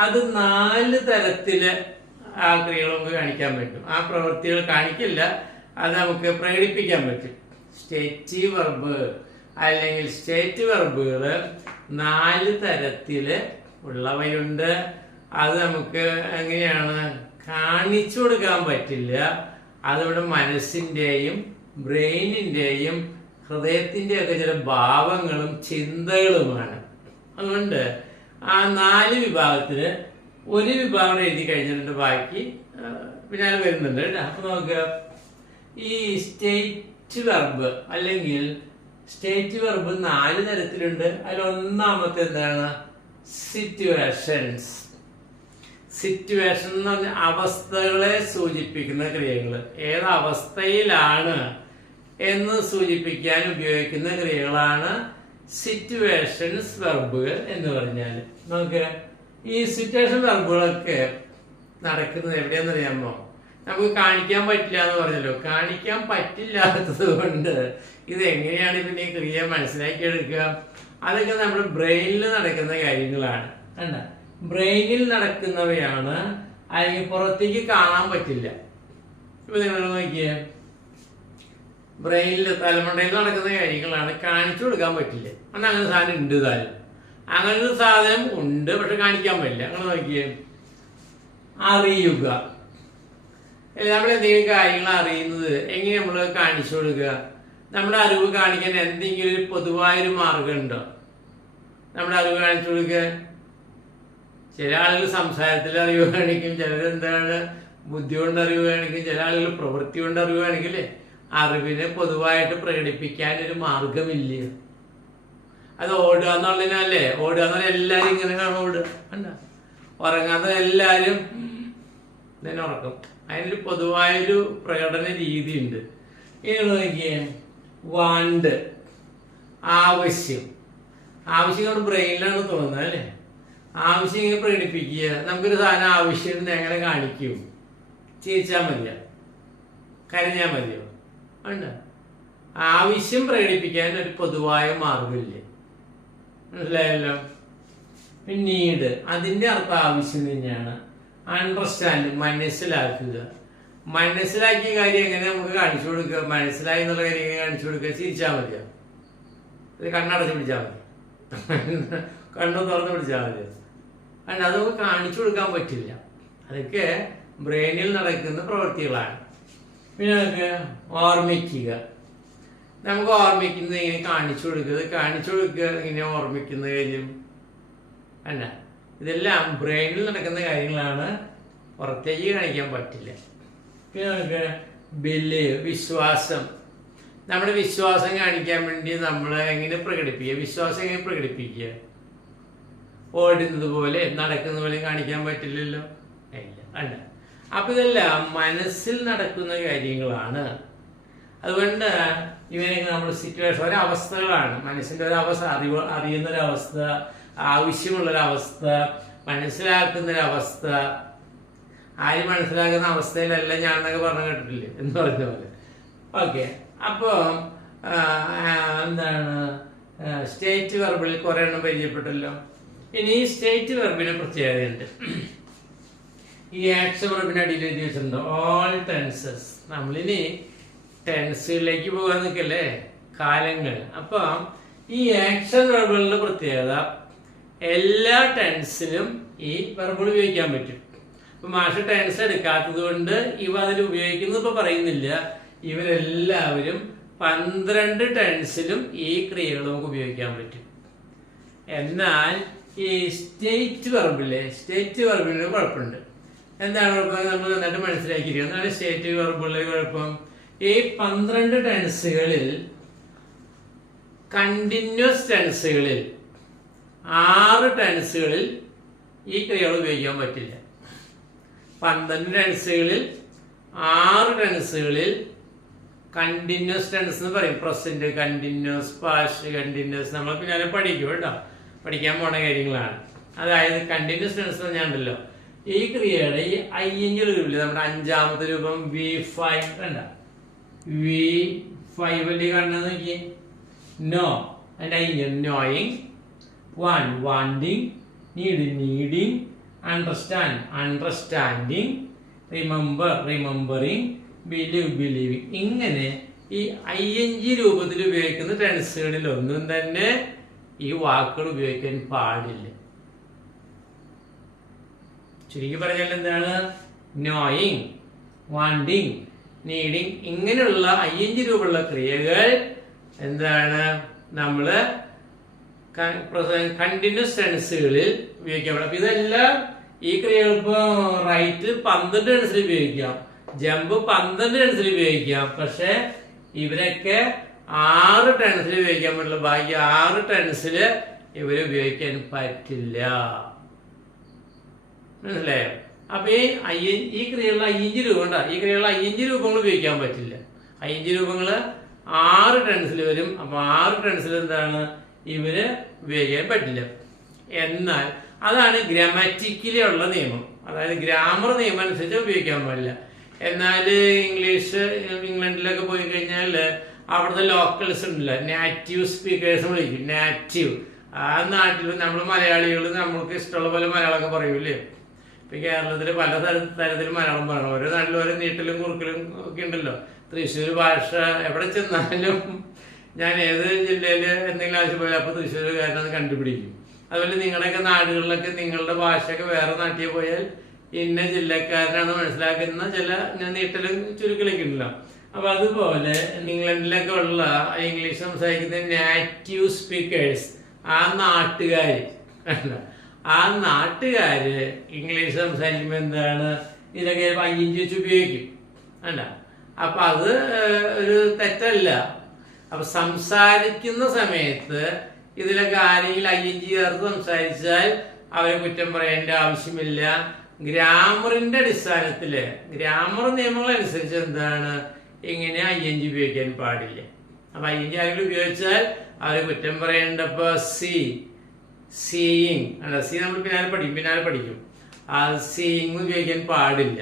അത് 4 തരത്തില് ആ ക്രിയകൾ നമുക്ക് കാണിക്കാൻ പറ്റും. ആ പ്രവൃത്തികൾ കാണിക്കില്ല, അത് നമുക്ക് പ്രകടിപ്പിക്കാൻ പറ്റും. സ്റ്റേറ്റീവ് വെർബ് അല്ലെങ്കിൽ സ്റ്റേറ്റ് വെർബുകൾ 4 തരത്തില് ഉള്ളവയുണ്ട്. അത് നമുക്ക് എങ്ങനെയാണ്? കാണിച്ചു കൊടുക്കാൻ പറ്റില്ല. അതിവിടെ മനസ്സിന്റെയും ബ്രെയിനിന്റെയും ഹൃദയത്തിന്റെ ഒക്കെ ചില ഭാവങ്ങളും ചിന്തകളുമാണ്. അതുകൊണ്ട് ആ 4 വിഭാഗത്തില് ഒരു വിഭാഗം എഴുതി കഴിഞ്ഞിട്ടുണ്ട്, ബാക്കി പിന്നാലെ വരുന്നുണ്ട്. അപ്പൊ നമുക്ക് ഈ സ്റ്റേറ്റ് വെർബ് അല്ലെങ്കിൽ സ്റ്റേറ്റ് വെർബ് 4 തരത്തിലുണ്ട്. അതിൽ ഒന്നാമത്തെ എന്താണ്? സിറ്റുവേഷൻസ്. സിറ്റുവേഷൻ എന്ന് പറഞ്ഞ അവസ്ഥകളെ സൂചിപ്പിക്കുന്ന ക്രിയകൾ. ഏത് അവസ്ഥയിലാണ് എന്ന് സൂചിപ്പിക്കാൻ ഉപയോഗിക്കുന്ന ക്രിയകളാണ് സിറ്റുവേഷൻസ് വെർബുകൾ എന്ന് പറഞ്ഞാൽ. നമുക്ക് ഈ സിറ്റുവേഷൻ വെർബുകളൊക്കെ നടക്കുന്നത് എവിടെയാണെന്നറിയാമോ? നമുക്ക് കാണിക്കാൻ പറ്റില്ല എന്ന് പറഞ്ഞല്ലോ. കാണിക്കാൻ പറ്റില്ലാത്തത് കൊണ്ട് ഇത് എങ്ങനെയാണ് പിന്നെ ഈ ക്രിയ മനസ്സിലാക്കിയെടുക്കുക? അതൊക്കെ നമ്മുടെ ബ്രെയിനിൽ നടക്കുന്ന കാര്യങ്ങളാണ്. ബ്രെയിനിൽ നടക്കുന്നവയാണ്, അല്ലെങ്കിൽ പുറത്തേക്ക് കാണാൻ പറ്റില്ല. ഇപ്പൊ നിങ്ങൾ നോക്കിയേ, ബ്രെയിനിൽ തലമുണ്ടയിൽ നടക്കുന്ന കാര്യങ്ങളാണ്, കാണിച്ചു കൊടുക്കാൻ പറ്റില്ല. അന്ന് അങ്ങനെ സാധനം ഉണ്ട്. താനും അങ്ങനെ ഒരു സാധനം ഉണ്ട്, പക്ഷെ കാണിക്കാൻ പറ്റില്ല. അങ്ങനെ നോക്കിയേ, അറിയുക. നമ്മൾ എന്തെങ്കിലും കാര്യങ്ങൾ അറിയുന്നത് എങ്ങനെ നമ്മൾ കാണിച്ചു കൊടുക്കുക? നമ്മുടെ അറിവ് കാണിക്കാൻ എന്തെങ്കിലും ഒരു പൊതുവായൊരു മാർഗം ഉണ്ടോ? നമ്മുടെ അറിവ് കാണിച്ചു കൊടുക്കുക. ചില ആളുകൾ സംസാരത്തിൽ അറിവ് കാണിക്കും, ചിലരെന്താണ് ബുദ്ധി കൊണ്ട് അറിവ് കാണിക്കും, ചില ആളുകൾ പ്രവൃത്തി കൊണ്ട് അറിവ് കാണിക്കില്ലേ. അറിവിനെ പൊതുവായിട്ട് പ്രകടിപ്പിക്കാൻ ഒരു മാർഗമില്ല. അത് ഓടുക എന്നുള്ളതിനല്ലേ? ഓടുക എന്ന് പറഞ്ഞാൽ എല്ലാരും ഇങ്ങനെയാണ് ഓടുക. കണ്ട, ഉറങ്ങാത്ത എല്ലാരും തന്നെ ഉറക്കും. അതിനൊരു പൊതുവായൊരു പ്രകടന രീതിയുണ്ട്. ഇനി നോക്കിയേ, വാണ്ട്, ആവശ്യം. ആവശ്യം കൊണ്ട് ബ്രെയിനിലാണ് തോന്നുന്നത് അല്ലേ? ആവശ്യം ഇങ്ങനെ പ്രകടിപ്പിക്കുക. നമുക്കൊരു സാധനം ആവശ്യം എങ്ങനെ കാണിക്കും? ചിരിച്ചാൽ മതിയോ? കരഞ്ഞാൽ മതിയോ? ഉണ്ട്. ആവശ്യം പ്രകടിപ്പിക്കാൻ ഒരു പൊതുവായ മാർഗമില്ല. മനസ്സിലായല്ലോ? പിന്നീട് അതിന്റെ അർത്ഥം ആവശ്യം തന്നെയാണ്. അണ്ടർസ്റ്റാൻഡ്, മനസ്സിലാക്കുക. മനസ്സിലാക്കിയ കാര്യം എങ്ങനെ നമുക്ക് കാണിച്ചു കൊടുക്കുക? മനസ്സിലായി എന്നുള്ള കാര്യം എങ്ങനെ കാണിച്ചു കൊടുക്കുക? ചിരിച്ചാൽ മതിയോ? ഇത് കണ്ണടച്ച് പിടിച്ചാൽ മതി, കണ്ണു തുറന്ന് പിടിച്ചാൽ മതിയോ? അത് നമുക്ക് കാണിച്ചു കൊടുക്കാൻ പറ്റില്ല. അതൊക്കെ ബ്രെയിനിൽ നടക്കുന്ന പ്രവൃത്തികളാണ്. പിന്നെ നമുക്ക് ഓർമ്മിക്കുക. നമുക്ക് ഓർമ്മിക്കുന്നത് ഇങ്ങനെ കാണിച്ചു കൊടുക്കുക ഇങ്ങനെ ഓർമ്മിക്കുന്ന കാര്യം അല്ല. ഇതെല്ലാം ബ്രെയിനിൽ നടക്കുന്ന കാര്യങ്ങളാണ്, പുറത്തേക്ക് കാണിക്കാൻ പറ്റില്ല. പിന്നെ നമുക്ക് വിശ്വാസം. നമ്മുടെ വിശ്വാസം കാണിക്കാൻ വേണ്ടി നമ്മൾ എങ്ങനെ പ്രകടിപ്പിക്കുക? വിശ്വാസം എങ്ങനെ പ്രകടിപ്പിക്കുക? ഓടുന്നത് പോലെ നടക്കുന്നത് പോലെ കാണിക്കാൻ പറ്റില്ലല്ലോ. ഇല്ല അല്ല. അപ്പൊ ഇതെല്ലാം മനസ്സിൽ നടക്കുന്ന കാര്യങ്ങളാണ്. അതുകൊണ്ട് ഇവനൊക്കെ നമ്മൾ സിറ്റുവേഷൻ ഒരവസ്ഥകളാണ്. മനസ്സിന്റെ ഒരവസ്ഥ, അറിയുന്നൊരവസ്ഥ, ആവശ്യമുള്ളൊരവസ്ഥ, മനസ്സിലാക്കുന്നൊരവസ്ഥ. ആര് മനസ്സിലാക്കുന്ന അവസ്ഥയിലല്ല ഞാൻ എന്നൊക്കെ പറഞ്ഞു കേട്ടിട്ടില്ലേ എന്ന് പറഞ്ഞ പോലെ. ഓക്കെ, അപ്പോൾ എന്താണ് സ്റ്റേറ്റ് വെർബിൽ കുറെ എണ്ണം പരിചയപ്പെട്ടല്ലോ. ഇനി ഈ സ്റ്റേറ്റ് വെർബിന് പ്രത്യേകതയുണ്ട്. ഈ ആക്ഷൻ വെർബിന്റെ അടിയിൽ എഴുതി വെച്ചിട്ടുണ്ട് ഓൾ ടെൻസസ്. നമ്മളിനി ടെൻസുകളിലേക്ക് പോകാൻ നിൽക്കല്ലേ, കാലങ്ങൾ. അപ്പം ഈ ആക്ഷൻ വെർബുകളുടെ പ്രത്യേകത എല്ലാ ടെൻസിലും ഈ വെർബുകൾ ഉപയോഗിക്കാൻ പറ്റും. ഇപ്പൊ മാഷ് ടെൻസ് എടുക്കാത്തത് കൊണ്ട് ഇവ അതിൽ ഉപയോഗിക്കുന്നത് ഇപ്പൊ പറയുന്നില്ല. ഇവരെല്ലാവരും 12 ടെൻസിലും ഈ ക്രിയകൾ നമുക്ക് ഉപയോഗിക്കാൻ പറ്റും. എന്നാൽ ഈ സ്റ്റേറ്റ് വെർബിന് കുഴപ്പമുണ്ട്. എന്താണ് കുഴപ്പം? നമ്മൾ നന്നായിട്ട് മനസ്സിലാക്കിയിരിക്കുക. എന്താണ് സ്റ്റേറ്റ് വെർബുകളുടെ കുഴപ്പം? ഈ 12 ടെൻസുകളിൽ കണ്ടിന്യൂസ് ടെൻസുകളിൽ 6 ടെൻസുകളിൽ ഈ ക്രിയകൾ ഉപയോഗിക്കാൻ പറ്റില്ല. 12 ടെൻസുകളിൽ 6 ടെൻസുകളിൽ കണ്ടിന്യൂസ് ടെൻസ് എന്ന് പറയും. Present continuous, past continuous. നമ്മൾ പിന്നെ പഠിക്കും കേട്ടോ, പഠിക്കാൻ പോണ കാര്യങ്ങളാണ്. അതായത് കണ്ടിന്യൂസ് ടെൻസ് പറഞ്ഞാണ്ടല്ലോ, ഈ ക്രിയയുടെ ഈ ING രൂപമില്ല, നമ്മുടെ 5ാമത്തെ രൂപം V5 കണ്ട, V5 അല്ലേ കാണുന്നത് നോക്കിയേ. നോ അതിന്റെ ING knowing, wanting, needing, understand understanding, remembering, believing. ഇങ്ങനെ ഈ ING രൂപത്തിൽ ഉപയോഗിക്കുന്ന ടെൻസുകളിൽ ഒന്നും തന്നെ ഈ വാക്കുകൾ ഉപയോഗിക്കാൻ പാടില്ല. ചുരുക്കി പറഞ്ഞാൽ എന്താണ്? നോയിങ്, വാണ്ടിങ്, നീഡിങ് ഇങ്ങനെയുള്ള ING രൂപമുള്ള ക്രിയകൾ എന്താണ് നമ്മള് കണ്ടിന്യൂസ് ടെൻസുകളിൽ ഉപയോഗിക്കാൻ പാടില്ല. അപ്പൊ ഇതെല്ലാം ഈ ക്രിയകൾ ഇപ്പൊ റൈറ്റ് 12 ടെൻസിൽ ഉപയോഗിക്കാം, ജമ്പ് 12 ടെൻസിൽ ഉപയോഗിക്കാം. പക്ഷെ ഇവരൊക്കെ 6 ടെൻസിൽ ഉപയോഗിക്കാൻ പറ്റില്ല. ബാക്കി 6 ടെൻസില് ഇവര് ഉപയോഗിക്കാൻ പറ്റില്ല. മനസ്സിലായോ? അപ്പൊ ഈ ക്രിയകളുടെ ING രൂപം ഉണ്ടാ, ഈ ക്രിയകളുടെ ING രൂപങ്ങൾ ഉപയോഗിക്കാൻ പറ്റില്ല. ING രൂപങ്ങള് 6 ടെൻസിൽ വരും. അപ്പൊ 6 ടെൻസിൽ എന്താണ് ഇവര് ഉപയോഗിക്കാൻ പറ്റില്ല. എന്നാൽ അതാണ് ഗ്രാമാറ്റിക്കലി ഉള്ള നിയമം. അതായത് ഗ്രാമർ നിയമം അനുസരിച്ച് ഉപയോഗിക്കാൻ പാടില്ല. എന്നാൽ ഇംഗ്ലണ്ടിലൊക്കെ പോയി കഴിഞ്ഞാൽ അവിടുത്തെ ലോക്കൽസ് ഉണ്ടല്ലോ, നാറ്റീവ് സ്പീക്കേഴ്സ് വിളിക്കും. നാറ്റീവ് ആ നാട്ടിൽ നമ്മൾ മലയാളികൾ നമ്മൾക്ക് ഇഷ്ടമുള്ള പോലെ മലയാളമൊക്കെ പറയൂലേ. ഇപ്പൊ കേരളത്തിൽ പല തരത്തിൽ മലയാളം പറയണം. ഓരോ നാട്ടിലും ഓരോ നീട്ടലും കുറുക്കലും ഒക്കെ ഉണ്ടല്ലോ. തൃശ്ശൂർ ഭാഷ എവിടെ ചെന്നാലും ഞാൻ ഏത് ജില്ലയിൽ എന്തെങ്കിലും ആവശ്യം പോയാലും അപ്പൊ തൃശ്ശൂർകാരനത് കണ്ടുപിടിക്കും. അതുപോലെ നിങ്ങളുടെയൊക്കെ നാടുകളിലൊക്കെ നിങ്ങളുടെ ഭാഷയൊക്കെ വേറെ നാട്ടിൽ പോയാൽ ഇന്ന ജില്ലക്കാരനാണ് മനസ്സിലാക്കുന്ന ചില നീട്ടലും ചുരുക്കലൊക്കെ ഉണ്ടല്ലോ. അപ്പൊ അതുപോലെ ഇംഗ്ലണ്ടിലൊക്കെ ഉള്ള ഇംഗ്ലീഷ് സംസാരിക്കുന്ന നാറ്റീവ് സ്പീക്കേഴ്സ്, ആ നാട്ടുകാര് ഇംഗ്ലീഷ് സംസാരിക്കുമ്പോ എന്താണ് ഇതൊക്കെ ING വെച്ച് ഉപയോഗിക്കും അല്ല. അപ്പൊ അത് ഒരു തെറ്റല്ല. അപ്പൊ സംസാരിക്കുന്ന സമയത്ത് ഇതിലൊക്കെ ആരെങ്കിലും ING ചേർത്ത് സംസാരിച്ചാൽ അവരെ കുറ്റം പറയേണ്ട ആവശ്യമില്ല. ഗ്രാമറിന്റെ അടിസ്ഥാനത്തില് ഗ്രാമർ നിയമങ്ങൾ അനുസരിച്ച് എന്താണ് ഇങ്ങനെ ING ഉപയോഗിക്കാൻ പാടില്ല. അപ്പൊ ING ആരെങ്കിലും ഉപയോഗിച്ചാൽ അവരെ കുറ്റം പറയേണ്ടപ്പോ സീയിങ് അല്ല, സി നമ്മൾ പിന്നാലെ പഠിക്കും. ആ സീയിങ് ഉപയോഗിക്കാൻ പാടില്ല.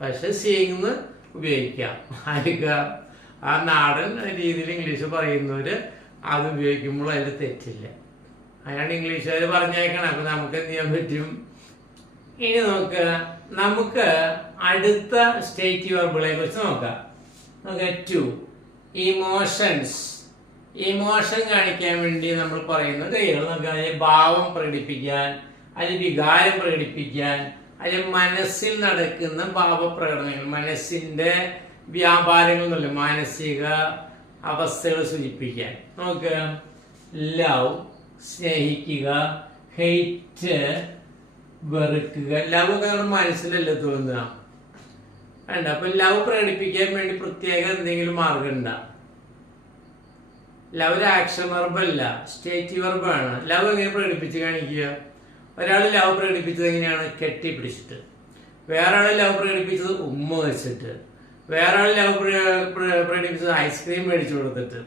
പക്ഷെ സീയിങ് ഉപയോഗിക്കാം. ആ നാടൻ രീതിയിൽ ഇംഗ്ലീഷ് പറയുന്നവര് അത് ഉപയോഗിക്കുമ്പോൾ അതിൽ തെറ്റില്ല. അതിനാണ് ഇംഗ്ലീഷുകാർ പറഞ്ഞേക്കണം. അപ്പൊ നമുക്ക് എന്ത് ചെയ്യാൻ പറ്റും? ഇനി നമുക്ക് അടുത്ത സ്റ്റേറ്റ് വെർബുകളെ കുറിച്ച് നോക്കാം. ഇമോഷൻ കാണിക്കാൻ വേണ്ടി നമ്മൾ പറയുന്ന ക്രിയകൾ നോക്കുക. ഭാവം പ്രകടിപ്പിക്കാൻ, അല്ലെങ്കിൽ വികാരം പ്രകടിപ്പിക്കാൻ, അല്ലെങ്കിൽ മനസ്സിൽ നടക്കുന്ന ഭാവപ്രകടനങ്ങൾ, മനസ്സിന്റെ വ്യാപാരങ്ങൾ എന്നല്ല, മാനസിക അവസ്ഥകൾ സൂചിപ്പിക്കാൻ. നമുക്ക് ലവ് സ്നേഹിക്കുക, ഹെയ്റ്റ് വെറുക്കുക. ലവ് ഒക്കെ നമ്മുടെ മനസ്സിലല്ലേ തോന്നുക വേണ്ട. അപ്പൊ ലവ് പ്രകടിപ്പിക്കാൻ വേണ്ടി പ്രത്യേക എന്തെങ്കിലും മാർഗം ഉണ്ടാ? ലവ് ഒരു ആക്ഷൻ വെർബല്ല, സ്റ്റേറ്റീവ് വെർബാണ്. ലവ് എങ്ങനെ പ്രകടിപ്പിച്ച് കാണിക്കുക? ഒരാൾ ലവ് പ്രകടിപ്പിച്ചത് എങ്ങനെയാണ്? കെട്ടിപ്പിടിച്ചിട്ട്. വേറെ ആൾ ലവ് പ്രകടിപ്പിച്ചത് ഉമ്മ വെച്ചിട്ട്. വേറെ ആൾ ലവ് പ്രകടിപ്പിച്ചത് ഐസ്ക്രീം മേടിച്ചു കൊടുത്തിട്ട്.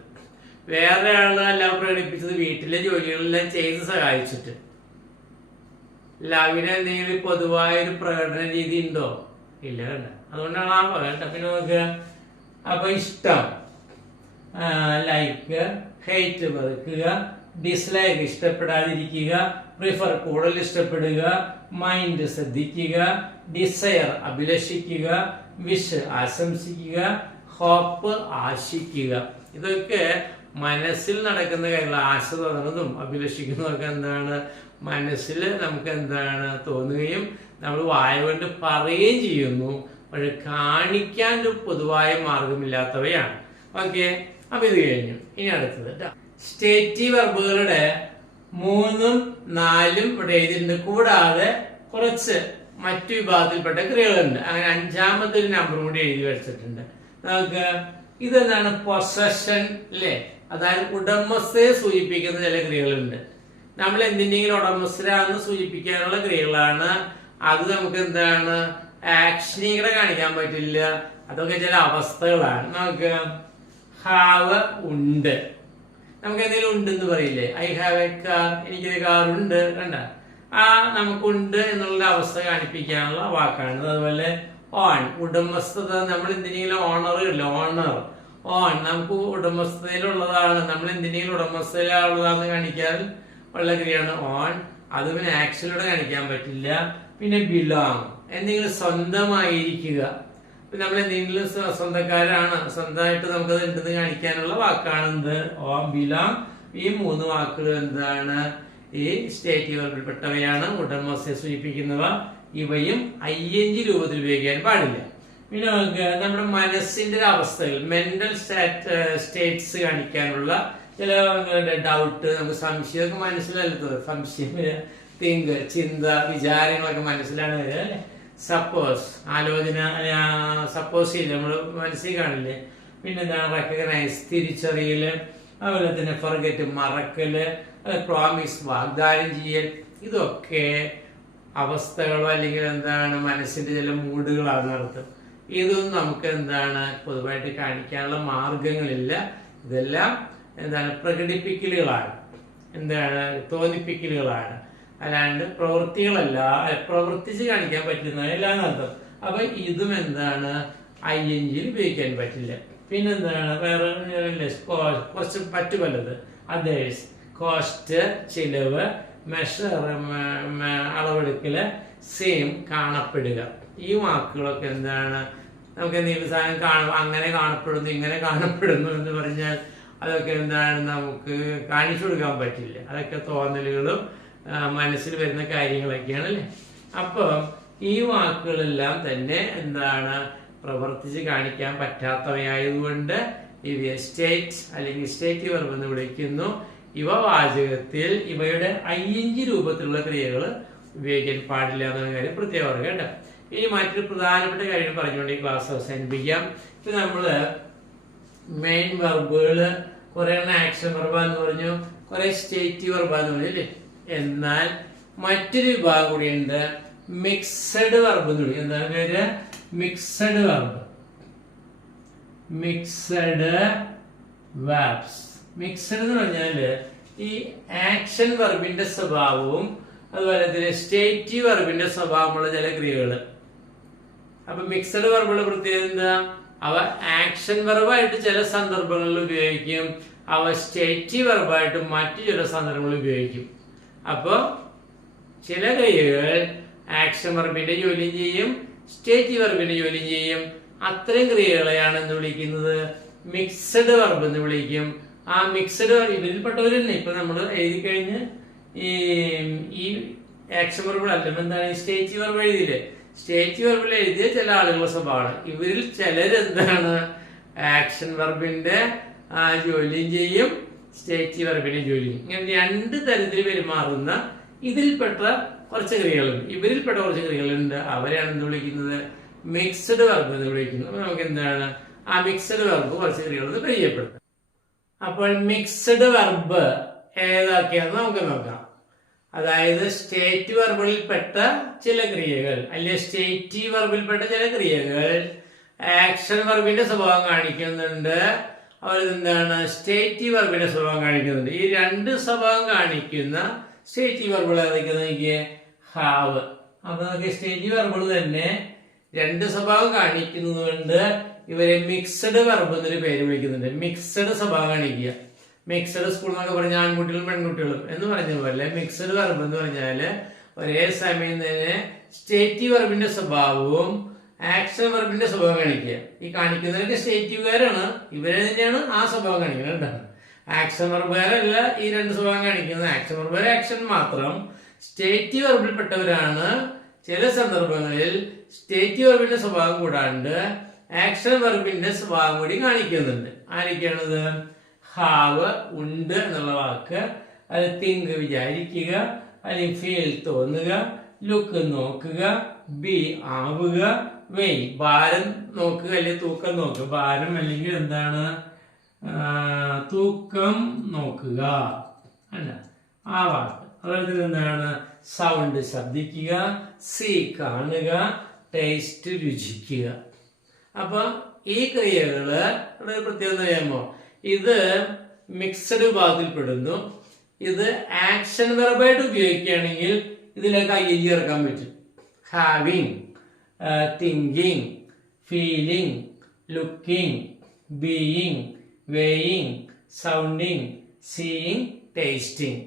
വേറെ ആൾ ലവ് പ്രകടിപ്പിച്ചത് വീട്ടിലെ ജോലികളെല്ലാം ചെയ്ത് സഹായിച്ചിട്ട്. ലവിന് എന്തെങ്കിലും പൊതുവായൊരു പ്രകടന രീതി ഉണ്ടോ? ഇല്ല, കണ്ട. അതുകൊണ്ടാണ് ആ പറയണ്ട. പിന്നെ നോക്കുക, അപ്പൊ ഇഷ്ടം ലൈക്ക്, ഹെയ്റ്റ് വെറുക്കുക, ഡിസ്ലൈക്ക് ഇഷ്ടപ്പെടാതിരിക്കുക, പ്രിഫർ കൂടുതൽ ഇഷ്ടപ്പെടുക, മൈൻഡ് ശ്രദ്ധിക്കുക, ഡിസയർ അഭിലഷിക്കുക, വിഷ് ആശംസിക്കുക, ഹോപ്പ് ആശിക്കുക. ഇതൊക്കെ മനസ്സിൽ നടക്കുന്ന കാര്യങ്ങൾ. ആശ തോന്നുന്നതും അഭിലഷിക്കുന്നതൊക്കെ എന്താണ്? മനസ്സിൽ നമുക്ക് എന്താണ് തോന്നുകയും നമ്മൾ വായ കൊണ്ട് പറയുകയും ചെയ്യുന്നു. പക്ഷെ കാണിക്കാൻ ഒരു പൊതുവായ മാർഗമില്ലാത്തവയാണ്. ഓക്കെ, അപ്പൊ ഇത് കഴിഞ്ഞു. ഇനി അടുത്തത് സ്റ്റേറ്റീവ് വെർബുകളുടെ 3ഉം 4ഉം ഇവിടെ എഴുതിയിട്ടുണ്ട്. കൂടാതെ കുറച്ച് മറ്റു വിഭാഗത്തിൽപ്പെട്ട ക്രിയകളുണ്ട്. അങ്ങനെ 5ാമത്തെ ഒരു നമ്പർ കൂടി എഴുതി വെച്ചിട്ടുണ്ട്. നമുക്ക് ഇതെന്താണ്? പൊസഷൻ അല്ലേ? അതായത് ഉടമസ്ഥയെ സൂചിപ്പിക്കുന്ന ചില ക്രിയകളുണ്ട്. നമ്മൾ എന്തിൻ്റെങ്കിലും ഉടമസ്ഥരാണെന്ന് സൂചിപ്പിക്കാനുള്ള ക്രിയകളാണ്. അത് നമുക്ക് എന്താണ്? ആക്ഷനികളെ കാണിക്കാൻ പറ്റില്ല. അതൊക്കെ ചില അവസ്ഥകളാണ്. നമുക്ക് ഹാവ് ഉണ്ട്. നമുക്ക് എന്തെങ്കിലും ഉണ്ടെന്ന് പറയില്ലേ? ഐ ഹാവ് എ കാർ, എനിക്കൊരു കാർ ഉണ്ട്. കണ്ട, ആ നമുക്കുണ്ട് എന്നുള്ള അവസ്ഥ കാണിപ്പിക്കാനുള്ള വാക്കാണ്. അതുപോലെ ഓൺ, ഉടമസ്ഥത. നമ്മൾ എന്തിനെങ്കിലും ഓണറില്ല, ഓണർ, ഓൺ, നമുക്ക് ഉടമസ്ഥതയിലുള്ളതാണ്. നമ്മൾ എന്തിനെങ്കിലും ഉടമസ്ഥതയിലുള്ളതാണെന്ന് കാണിക്കാൻ ഉള്ള ക്രിയയാണ് ഓൺ. അത് പിന്നെ ആക്ഷനിലൂടെ കാണിക്കാൻ പറ്റില്ല. പിന്നെ ബിലോങ്, എന്തെങ്കിലും സ്വന്തമായിരിക്കുക. നമ്മൾ എന്തെങ്കിലും സ്വന്തക്കാരാണ്, സ്വന്തമായിട്ട് നമുക്കത് ഉണ്ടെന്ന് കാണിക്കാനുള്ള വാക്കാണെന്ത്? On, belong. ഈ 3 വാക്കുകൾ എന്താണ്? ഈ സ്റ്റേറ്റീവ് വെർബിൽപ്പെട്ടവയാണ്. ഉടമസ്ഥയെ സൂചിപ്പിക്കുന്നവ. ഇവയും ING രൂപത്തിൽ ഉപയോഗിക്കാൻ പാടില്ല. പിന്നെ നമുക്ക് നമ്മുടെ മനസ്സിന്റെ അവസ്ഥകൾ, മെന്റൽ സ്റ്റേറ്റ്സ് കാണിക്കാനുള്ള ചില ഡൗട്ട്, നമുക്ക് സംശയമൊക്കെ മനസ്സിലല്ലോ. സംശയം, തിങ്ക്, ചിന്ത, വിചാരങ്ങളൊക്കെ മനസ്സിലാണ് വരിക അല്ലെ? സപ്പോസ്, ആലോചന, സപ്പോസ് ചെയ്ത് നമ്മൾ മനസ്സിൽ കാണില്ലേ? പിന്നെന്താണ്? റെക്കഗ്നൈസ്, തിരിച്ചറിയല്. അതുപോലെ തന്നെ ഫർഗെറ്റ്, മറക്കല്. പ്രോമിസ്, വാഗ്ദാനം ചെയ്യൽ. ഇതൊക്കെ അവസ്ഥകളോ അല്ലെങ്കിൽ എന്താണ് മനസ്സിന്റെ ചില മൂഡുകളാണ് അർത്ഥം. ഇതൊന്നും നമുക്ക് എന്താണ് പൊതുവായിട്ട് കാണിക്കാനുള്ള മാർഗങ്ങളില്ല. ഇതെല്ലാം എന്താണ്? പ്രകടിപ്പിക്കലുകളാണ്, എന്താണ്? തോന്നിപ്പിക്കലുകളാണ്. അല്ലാണ്ട് പ്രവൃത്തികളല്ല, പ്രവർത്തിച്ച് കാണിക്കാൻ പറ്റുന്നതല്ല എന്നർത്ഥം. അപ്പൊ ഇതും എന്താണ്? ING ഉപയോഗിക്കാൻ പറ്റില്ല. പിന്നെന്താണ്? വേറെ കുറച്ച് മറ്റു പലത്. അതേഴ്സ്, കോസ്റ്റ്, ചിലവ്, മെഷർ, അളവെടുക്കല്, സെയിം, കാണപ്പെടുക. ഈ വാക്കുകളൊക്കെ എന്താണ്? നമുക്ക് എന്തെങ്കിലും സാധനം അങ്ങനെ കാണപ്പെടുന്നു, ഇങ്ങനെ കാണപ്പെടുന്നു എന്ന് പറഞ്ഞാൽ അതൊക്കെ എന്താണ്? നമുക്ക് കാണിച്ചു കൊടുക്കാൻ പറ്റില്ല. അതൊക്കെ തോന്നലുകളും മനസ്സിൽ വരുന്ന കാര്യങ്ങളൊക്കെയാണ് അല്ലേ? അപ്പൊ ഈ വാക്കുകളെല്ലാം തന്നെ എന്താണ്? പ്രവർത്തിച്ച് കാണിക്കാൻ പറ്റാത്തവയായതുകൊണ്ട് ഇവയെ സ്റ്റേറ്റ് അല്ലെങ്കിൽ സ്റ്റേറ്റീവ് വെർബ് എന്ന് വിളിക്കുന്നു. ഇവ വാചകത്തിൽ ഇവയുടെ ING രൂപത്തിലുള്ള ക്രിയകൾ ഉപയോഗിക്കാൻ പാടില്ല എന്നുള്ള കാര്യം പ്രത്യേകം ഓർക്കുക കേട്ടോ. ഇനി മറ്റൊരു പ്രധാനപ്പെട്ട കാര്യം പറഞ്ഞുകൊണ്ട് ഈ ക്ലാസ് അവസാനിപ്പിക്കാം. ഇപ്പൊ നമ്മള് മെയിൻ വെർബുകള് കുറെ ആക്ഷൻ വെർബാന്ന് പറഞ്ഞു, കുറെ സ്റ്റേറ്റീവ് വെർബാന്ന് പറഞ്ഞു അല്ലേ? എന്നാൽ മറ്റൊരു വിഭാഗം കൂടിയുണ്ട്, മിക്സഡ് വെർബ് എന്ന് വിളിക്കും. എന്താണ് പേര്? Mixed verb. Mixed verbs. Mixed എന്ന് പറഞ്ഞാല് ഈ ആക്ഷൻ വെർബിന്റെ സ്വഭാവവും അതുപോലെ തന്നെ സ്റ്റേറ്റീവ് വെർബിന്റെ സ്വഭാവമുള്ള ചില ക്രിയകള്. അപ്പൊ മിക്സഡ് വെർബുകളുടെ പ്രത്യേകത എന്താ? അവ ആക്ഷൻ വെർബായിട്ട് ചില സന്ദർഭങ്ങളിൽ ഉപയോഗിക്കും, അവ സ്റ്റേറ്റീവ് വെർബായിട്ട് മറ്റു ചില സന്ദർഭങ്ങളിൽ ഉപയോഗിക്കും. അപ്പൊ ചില ക്രിയകൾ ആക്ഷൻ വെർബിന്റെ ജോലിയും ചെയ്യും, സ്റ്റേറ്റീവ് വെർബിന്റെ ജോലിയും ചെയ്യും. അത്തരം ക്രിയകളെയാണ് എന്ത് വിളിക്കുന്നത്? മിക്സഡ് വെർബ് എന്ന് വിളിക്കും. ആ മിക്സഡ് ഇതിൽപ്പെട്ടവർ തന്നെ ഇപ്പൊ നമ്മൾ എഴുതി കഴിഞ്ഞ് ഈ ആക്ഷൻ വെർബിൾ അല്ല. എന്താണ് സ്റ്റേറ്റീവ് വെർബ് എഴുതിയില്ലേ? സ്റ്റേറ്റീവ് വെർബിൽ എഴുതിയ ചില ആളുകളുടെ സ്വഭാവമാണ്. ഇവരിൽ ചിലരെന്താണ് ആക്ഷൻ വെർബിന്റെ ജോലിയും ചെയ്യും, സ്റ്റേറ്റീവ് വെർബിന്റെ ജോലിയും. ഇങ്ങനെ രണ്ട് തരത്തിൽ പെരുമാറുന്ന ഇതിൽപ്പെട്ട കുറച്ച് ക്രിയകളുണ്ട്. ഇവരിൽപ്പെട്ട കുറച്ച് ക്രിയകളുണ്ട്. അവരെയാണ് എന്ത് വിളിക്കുന്നത്? മിക്സഡ് വെർബ് എന്ന് വിളിക്കുന്നത്. അപ്പൊ നമുക്ക് എന്താണ് ആ മിക്സഡ് വെർബ് കുറച്ച് ക്രിയകൾ പരിചയപ്പെടുത്താം. അപ്പോൾ മിക്സഡ് വെർബ് ഏതൊക്കെയാണെന്ന് നമുക്ക് നോക്കാം. അതായത് സ്റ്റേറ്റീവ് വെർബിൽപ്പെട്ട ചില ക്രിയകൾ അല്ലെങ്കിൽ സ്റ്റേറ്റീവ് വെർബിൽപ്പെട്ട ചില ക്രിയകൾ ആക്ഷൻ വെർബിന്റെ സ്വഭാവം കാണിക്കുന്നുണ്ട്. അവരെന്താണ് സ്റ്റേറ്റീവ് വെർബിന്റെ സ്വഭാവം കാണിക്കുന്നുണ്ട്. ഈ രണ്ട് സ്വഭാവം കാണിക്കുന്ന സ്റ്റേറ്റീവ് വെർബുകൾ ഏതൊക്കെയാ? ഹാവ്. അപ്പൊ നമുക്ക് സ്റ്റേറ്റീവ് വെർബുകൾ തന്നെ രണ്ട് സ്വഭാവം കാണിക്കുന്നതുകൊണ്ട് ഇവരെ മിക്സഡ് വെർബ് എന്നൊരു പേര് വിളിക്കുന്നുണ്ട്. മിക്സഡ് സ്വഭാവം കാണിക്കുക. മിക്സഡ് സ്കൂൾ എന്നൊക്കെ പറഞ്ഞാൽ ആൺകുട്ടികളും പെൺകുട്ടികളും എന്ന് പറഞ്ഞ പോലെ മിക്സഡ് വെർബ് എന്ന് പറഞ്ഞാല് ഒരേ സമയം തന്നെ സ്റ്റേറ്റീവ് വെർബിന്റെ സ്വഭാവവും ആക്ഷൻ വെർബിന്റെ സ്വഭാവം കാണിക്കുക. ഈ കാണിക്കുന്നവരൊക്കെ സ്റ്റേറ്റീവുകാരാണ്. ഇവരെ തന്നെയാണ് ആ സ്വഭാവം കാണിക്കുന്നത്. ആക്ഷൻ വെർബുകാരല്ല ഈ രണ്ട് സ്വഭാവം കാണിക്കുന്നത്. ആക്ഷൻ വെർബുകാർ ആക്ഷൻ മാത്രം. സ്റ്റേറ്റീവ് വെർബിൽപ്പെട്ടവരാണ് ചില സന്ദർഭങ്ങളിൽ സ്റ്റേറ്റീവ് വെർബിന്റെ സ്വഭാവം കൂടാണ്ട് ആക്ഷൻ വെർബിന്റെ സ്വഭാവം കൂടി കാണിക്കുന്നുണ്ട്. ആരൊക്കെയാണത്? ഹാവ് ഉണ്ട് എന്നുള്ള വാക്ക്, അത് തിങ്ക് വിചാരിക്കുക, അല്ലെങ്കിൽ ഫീൽ തോന്നുക, ലുക്ക് നോക്കുക, ബി ആവുക, വെയ് ഭാരം നോക്കുക അല്ലെങ്കിൽ തൂക്കം നോക്കുക. ഭാരം അല്ലെങ്കിൽ എന്താണ് തൂക്കം നോക്കുക അല്ല ആ വാക്ക്. അതുപോലെ എന്താണ് സൗണ്ട് ശബ്ദിക്കുക, സീ കാണുക, ടേസ്റ്റ് രുചിക്കുക. അപ്പൊ ഈ ക്രിയകള് പ്രത്യേകം അറിയാമോ? ഇത് മിക്സഡ് വിഭാഗത്തിൽപ്പെടുന്നു. ഇത് ആക്ഷൻ വെർബായിട്ട് ഉപയോഗിക്കുകയാണെങ്കിൽ ഇതിലേക്ക് ing ചേർക്കാൻ പറ്റും. Having, thinking, feeling, looking, being, weighing, sounding, seeing, tasting.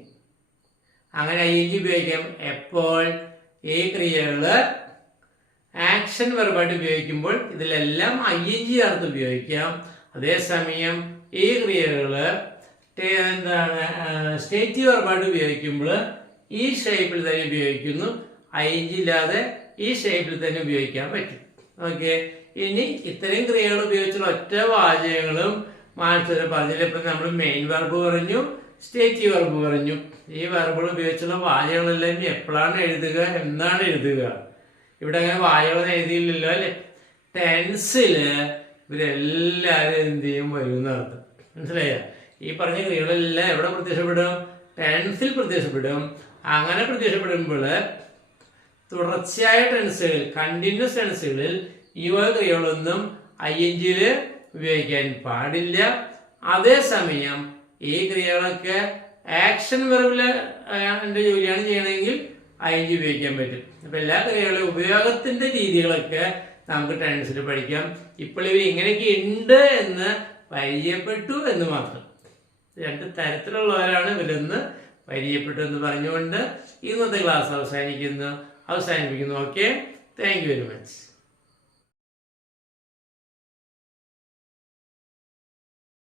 അങ്ങനെ ing ഉപയോഗിക്കാം. എപ്പോൾ ഈ ക്രിയകള് ആക്ഷൻ വെർബായിട്ട് ഉപയോഗിക്കുമ്പോൾ ഇതിലെല്ലാം ing ചേർത്ത് ഉപയോഗിക്കാം. അതേസമയം ഈ ക്രിയകള് എന്താണ് സ്റ്റേറ്റീവ് വെർബായിട്ട് ഉപയോഗിക്കുമ്പോൾ ഈ ഷേപ്പിൽ തന്നെ ഉപയോഗിക്കുന്നു. ing ഇല്ലാതെ ഈ ഷേപ്പിൽ തന്നെ ഉപയോഗിക്കാൻ പറ്റും. ഓക്കെ. ഇനി ഇത്തരം ക്രിയകൾ ഉപയോഗിച്ചുള്ള ഒറ്റ വാചകങ്ങളും മാറ്റം പറഞ്ഞില്ല. ഇപ്പൊ നമ്മൾ മെയിൻ വെർബ് പറഞ്ഞു, സ്റ്റേറ്റീവ് വെർബ് പറഞ്ഞു. ഈ വെർബുകൾ ഉപയോഗിച്ചുള്ള വാചകങ്ങളെല്ലാം എപ്പോഴാണ് എഴുതുക, എന്നാണ് എഴുതുക? ഇവിടെ അങ്ങനെ വാചകം എഴുതിയില്ലല്ലോ അല്ലെ? ടെൻസില് ഇവരെല്ലാരും എന്ത് ചെയ്യും? വരും എന്നർത്ഥം. മനസ്സിലായ? ഈ പറഞ്ഞ ക്രിയകളെല്ലാം എവിടെ പ്രത്യക്ഷപ്പെടും? ടെൻസിൽ പ്രത്യക്ഷപ്പെടും. അങ്ങനെ പ്രത്യക്ഷപ്പെടുമ്പോൾ തുടർച്ചയായ ടെൻസുകളിൽ, കണ്ടിന്യൂസ് ടെൻസുകളിൽ ഈ വക ക്രിയകളൊന്നും ing ഉപയോഗിക്കാൻ പാടില്ല. അതേസമയം ഈ ക്രിയകളൊക്കെ ആക്ഷൻ വെർബിലെ ജോലിയാണ് ചെയ്യണമെങ്കിൽ ing ഉപയോഗിക്കാൻ പറ്റും. അപ്പൊ എല്ലാ ക്രിയകളുടെ ഉപയോഗത്തിന്റെ രീതികളൊക്കെ നമുക്ക് ടെൻസിൽ പഠിക്കാം. ഇപ്പോൾ ഇവർ ഇങ്ങനെയൊക്കെ ഉണ്ട് എന്ന് പരിചയപ്പെട്ടു എന്ന് മാത്രം. രണ്ട് തരത്തിലുള്ളവരാണ് ഇവരെന്ന് പരിചയപ്പെട്ടു എന്ന് പറഞ്ഞുകൊണ്ട് ഇന്നത്തെ ക്ലാസ് അവസാനിപ്പിക്കുന്നു. Okay, thank you very much.